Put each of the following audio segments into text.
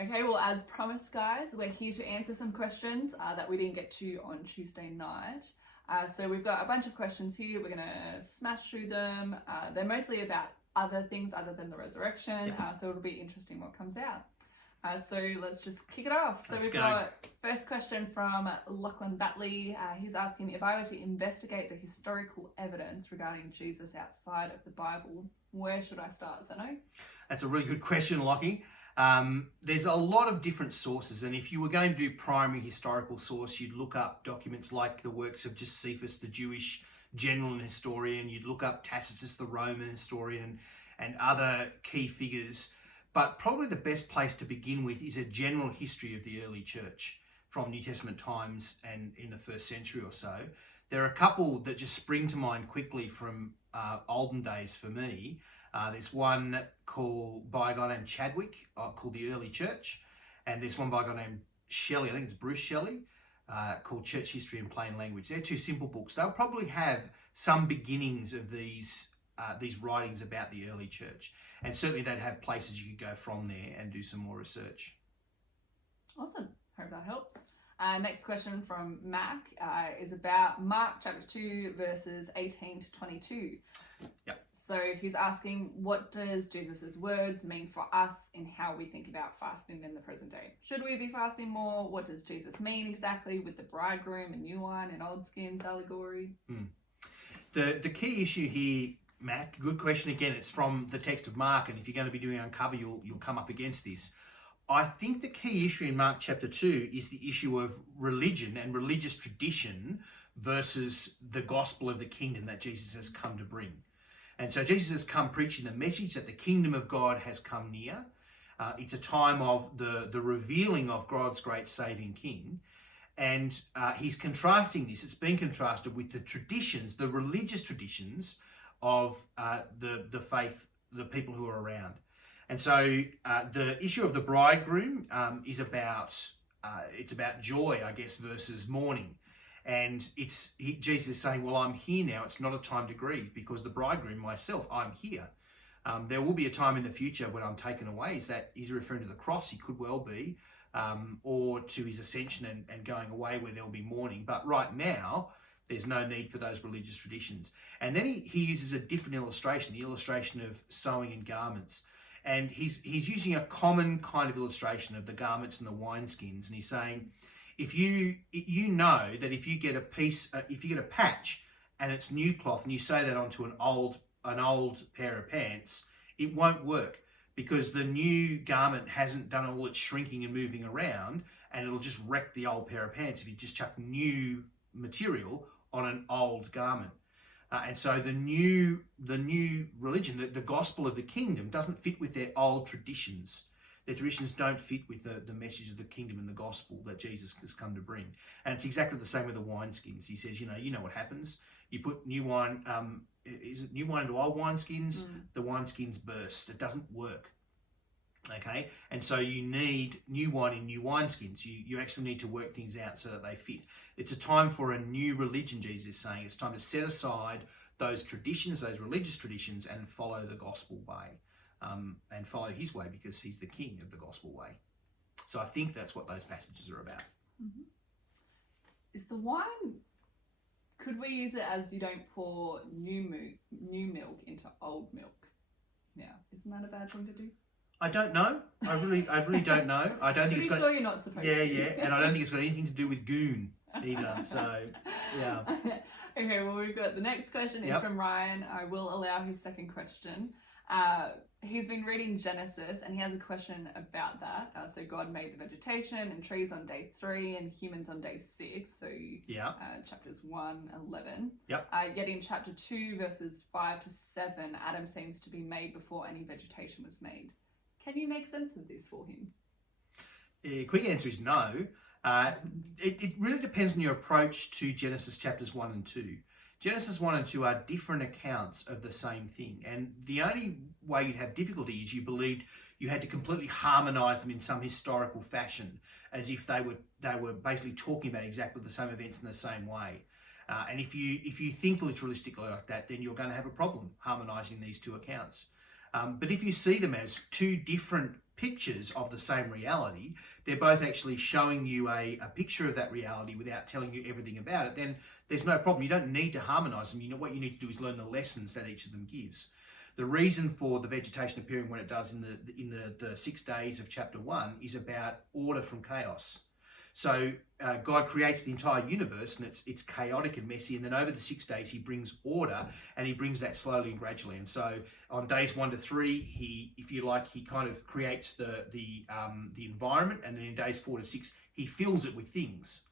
Okay, well, as promised, guys, we're here to answer some questions that we didn't get to on Tuesday night. So we've got a bunch of questions here. We're going to smash through them. They're mostly about other things other than the resurrection. So it'll be interesting what comes out. So let's just kick it off. So we've got first question from Lachlan Batley. He's asking, if I were to investigate the historical evidence regarding Jesus outside of the Bible, where should I start, Zeno? That's a really good question, Lockie. There's a lot of different sources, and if you were going to do primary historical source, you'd look up documents like the works of Josephus, the Jewish general and historian. You'd look up Tacitus, the Roman historian, and other key figures. But probably the best place to begin with is a general history of the early church from New Testament times and in the first century or so. There are a couple that just spring to mind quickly from olden days for me. There's one by a guy named Chadwick called The Early Church, and there's one by a guy named Shelley, I think it's Bruce Shelley, called Church History in Plain Language. They're two simple books. They'll probably have some beginnings of these writings about the early church, and certainly they'd have places you could go from there and do some more research. Awesome. Hope that helps. Next question from Mac is about Mark chapter 2 verses 18 to 22. Yep. So he's asking, what does Jesus' words mean for us in how we think about fasting in the present day? Should we be fasting more? What does Jesus mean exactly with the bridegroom and new wine and old skins allegory? The key issue here, Matt, good question again. It's from the text of Mark, and if you're going to be doing Uncover, you'll come up against this. I think the key issue in Mark chapter 2 is the issue of religion and religious tradition versus the gospel of the kingdom that Jesus has come to bring. And so Jesus has come preaching the message that the kingdom of God has come near. It's a time of the revealing of God's great saving king. And he's contrasting this. It's been contrasted with the traditions, the religious traditions of the faith, the people who are around. And so the issue of the bridegroom is about joy, I guess, versus mourning. And Jesus is saying, well, I'm here now. It's not a time to grieve because the bridegroom, myself, I'm here. There will be a time in the future when I'm taken away. Is referring to the cross? He could well be, or to his ascension and going away where there will be mourning. But right now, there's no need for those religious traditions. And then he uses a different illustration, the illustration of sewing in garments. And he's using a common kind of illustration of the garments and the wineskins. And he's saying, if you know that if you get a patch and it's new cloth and you sew that onto an old pair of pants, it won't work because the new garment hasn't done all its shrinking and moving around, and it'll just wreck the old pair of pants if you just chuck new material on an old garment. And so the new religion, the gospel of the kingdom, doesn't fit with their old traditions. Their traditions don't fit with the message of the kingdom and the gospel that Jesus has come to bring. And it's exactly the same with the wineskins. He says, you know what happens. You put new wine, is it new wine into old wineskins? The wineskins burst. It doesn't work. Okay, and so you need new wine in new wineskins. You actually need to work things out so that they fit. It's a time for a new religion, Jesus is saying. It's time to set aside those traditions, those religious traditions, and follow the gospel way, and follow his way because he's the king of the gospel way. So I think that's what those passages are about. Mm-hmm. Is the wine, could we use it as you don't pour new milk into old milk? Now, isn't that a bad thing to do? I don't know. I really don't know. I don't think it's got. Sure, you're not supposed to. Yeah, and I don't think it's got anything to do with goon either. So, yeah. Okay, well, we've got the next question is from Ryan. I will allow his second question. He's been reading Genesis and he has a question about that. So God made the vegetation and trees on day 3 and humans on day 6. So chapters 1-11. Yep. Yet in chapter 2 verses 5 to 7, Adam seems to be made before any vegetation was made. Can you make sense of this for him? Quick answer is no. It really depends on your approach to Genesis chapters 1 and 2. Genesis 1 and 2 are different accounts of the same thing. And the only way you'd have difficulty is you believed you had to completely harmonise them in some historical fashion, as if they were basically talking about exactly the same events in the same way. And if you think literalistically like that, then you're going to have a problem harmonising these two accounts. But if you see them as two different pictures of the same reality, they're both actually showing you a picture of that reality without telling you everything about it, then there's no problem. You don't need to harmonize them. You know, what you need to do is learn the lessons that each of them gives. The reason for the vegetation appearing when it does in the 6 days of chapter 1 is about order from chaos. So God creates the entire universe, and it's chaotic and messy, and then over the 6 days he brings order, and he brings that slowly and gradually. And so on days 1 to 3, he, if you like, he kind of creates the environment, and then in days 4 to 6 he fills it with things.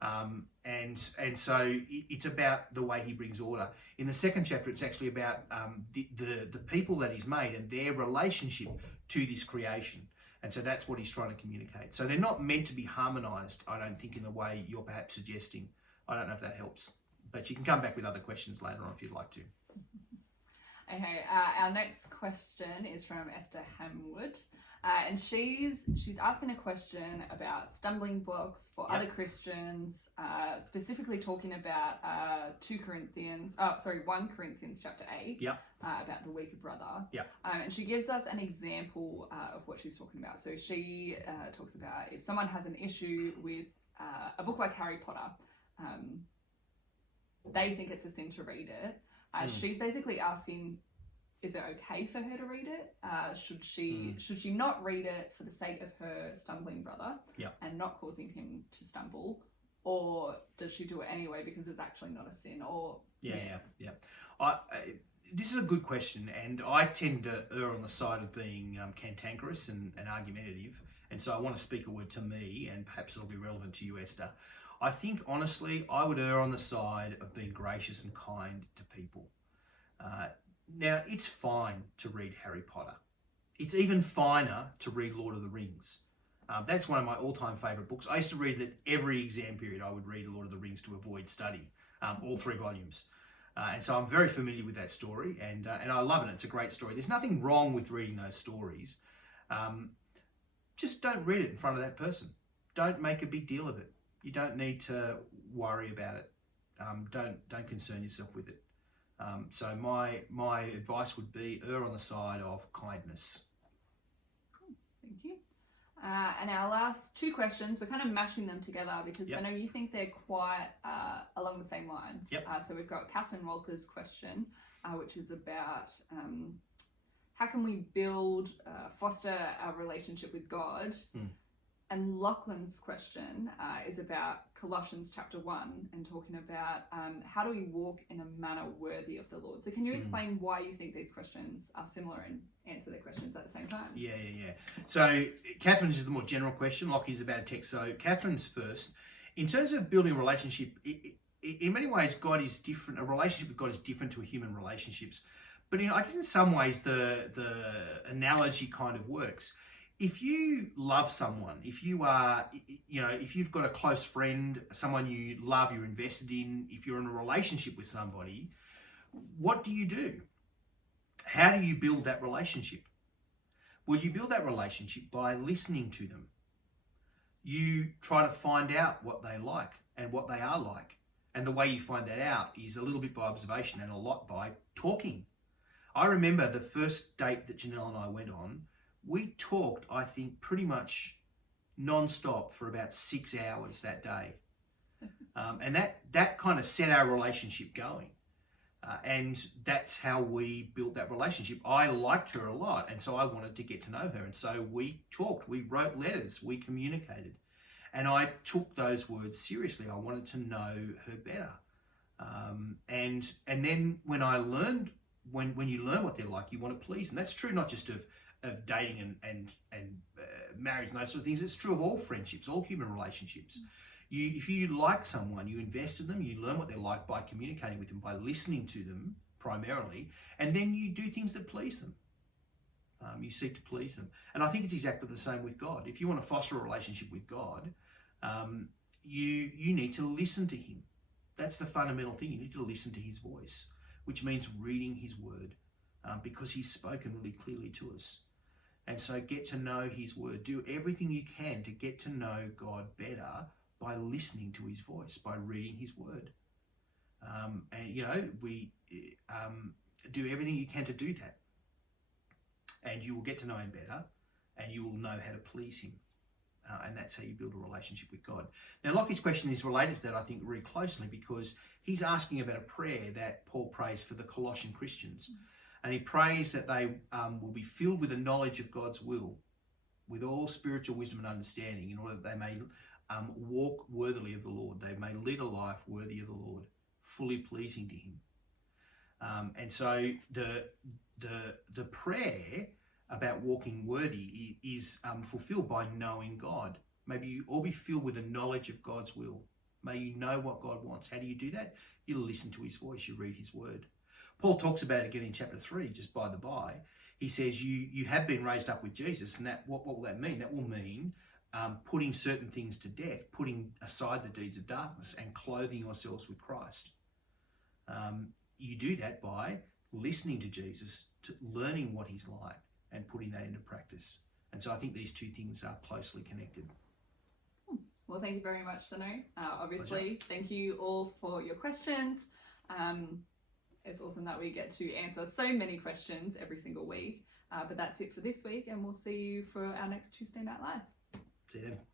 And so it's about the way he brings order. In the second chapter, it's actually about the people that he's made and their relationship to this creation. And so that's what he's trying to communicate. So they're not meant to be harmonized, I don't think, in the way you're perhaps suggesting. I don't know if that helps. But you can come back with other questions later on if you'd like to. Okay, our next question is from Esther Hamwood. And she's asking a question about stumbling blocks for other Christians, specifically talking about 1 Corinthians chapter 8, about the weaker brother. And she gives us an example of what she's talking about. So she talks about if someone has an issue with a book like Harry Potter, they think it's a sin to read it. She's basically asking, is it okay for her to read it? Should she not read it for the sake of her stumbling brother and not causing him to stumble, or does she do it anyway because it's actually not a sin? Or this is a good question, and I tend to err on the side of being cantankerous and argumentative, and so I want to speak a word to me, and perhaps it'll be relevant to you, Esther. I think, honestly, I would err on the side of being gracious and kind to people. Now, it's fine to read Harry Potter. It's even finer to read Lord of the Rings. That's one of my all-time favourite books. I used to read it every exam period. I would read Lord of the Rings to avoid study, all 3 volumes. And so I'm very familiar with that story, and I love it. It's a great story. There's nothing wrong with reading those stories. Just don't read it in front of that person. Don't make a big deal of it. You don't need to worry about it. Don't concern yourself with it. So my advice would be err on the side of kindness. Cool. Thank you. And our last 2 questions, we're kind of mashing them together because I know you think they're quite along the same lines. So we've got Catherine Walker's question, which is about how can we foster our relationship with God? And Lachlan's question is about Colossians chapter 1 and talking about how do we walk in a manner worthy of the Lord. So can you explain why you think these questions are similar and answer their questions at the same time? Yeah. So Catherine's is the more general question. Lockie's about text. So Catherine's first. In terms of building a relationship, in many ways, God is different. A relationship with God is different to human relationships. But I guess in some ways, the analogy kind of works. If you love someone, if you've got a close friend, someone you love, you're invested in, if you're in a relationship with somebody, what do? How do you build that relationship? Well, you build that relationship by listening to them. You try to find out what they like and what they are like. And the way you find that out is a little bit by observation and a lot by talking. I remember the first date that Janelle and I went on. We talked, I think, pretty much non-stop for about 6 hours that day. And that kind of set our relationship going. And that's how we built that relationship. I liked her a lot, and so I wanted to get to know her. And so we talked, we wrote letters, we communicated. And I took those words seriously. I wanted to know her better. And then when I learned, when you learn what they're like, you want to please them. That's true not just of dating and marriage and those sort of things. It's true of all friendships, all human relationships. If you like someone, you invest in them, you learn what they're like by communicating with them, by listening to them primarily, and then you do things that please them. You seek to please them. And I think it's exactly the same with God. If you want to foster a relationship with God, you need to listen to him. That's the fundamental thing. You need to listen to his voice, which means reading his word, because he's spoken really clearly to us. And so get to know his word. Do everything you can to get to know God better by listening to his voice, by reading his word. We do everything you can to do that. And you will get to know him better. and you will know how to please him. And that's how you build a relationship with God. Now, Lockie's question is related to that, I think, really closely, because he's asking about a prayer that Paul prays for the Colossian Christians. And he prays that they will be filled with the knowledge of God's will, with all spiritual wisdom and understanding, in order that they may walk worthily of the Lord. They may lead a life worthy of the Lord, fully pleasing to him. And so the prayer about walking worthy is fulfilled by knowing God. Maybe you all be filled with the knowledge of God's will. May you know what God wants. How do you do that? You listen to his voice, you read his word. Paul talks about it again in chapter 3, just by the by. He says you have been raised up with Jesus, and that what will that mean? That will mean putting certain things to death, putting aside the deeds of darkness and clothing yourselves with Christ. You do that by listening to Jesus, to learning what he's like, and putting that into practice. And so I think these two things are closely connected. Well, thank you very much, Sano. Obviously, Pleasure. thank you all for your questions. It's awesome that we get to answer so many questions every single week. But that's it for this week, and we'll see you for our next Tuesday Night Live. See you then.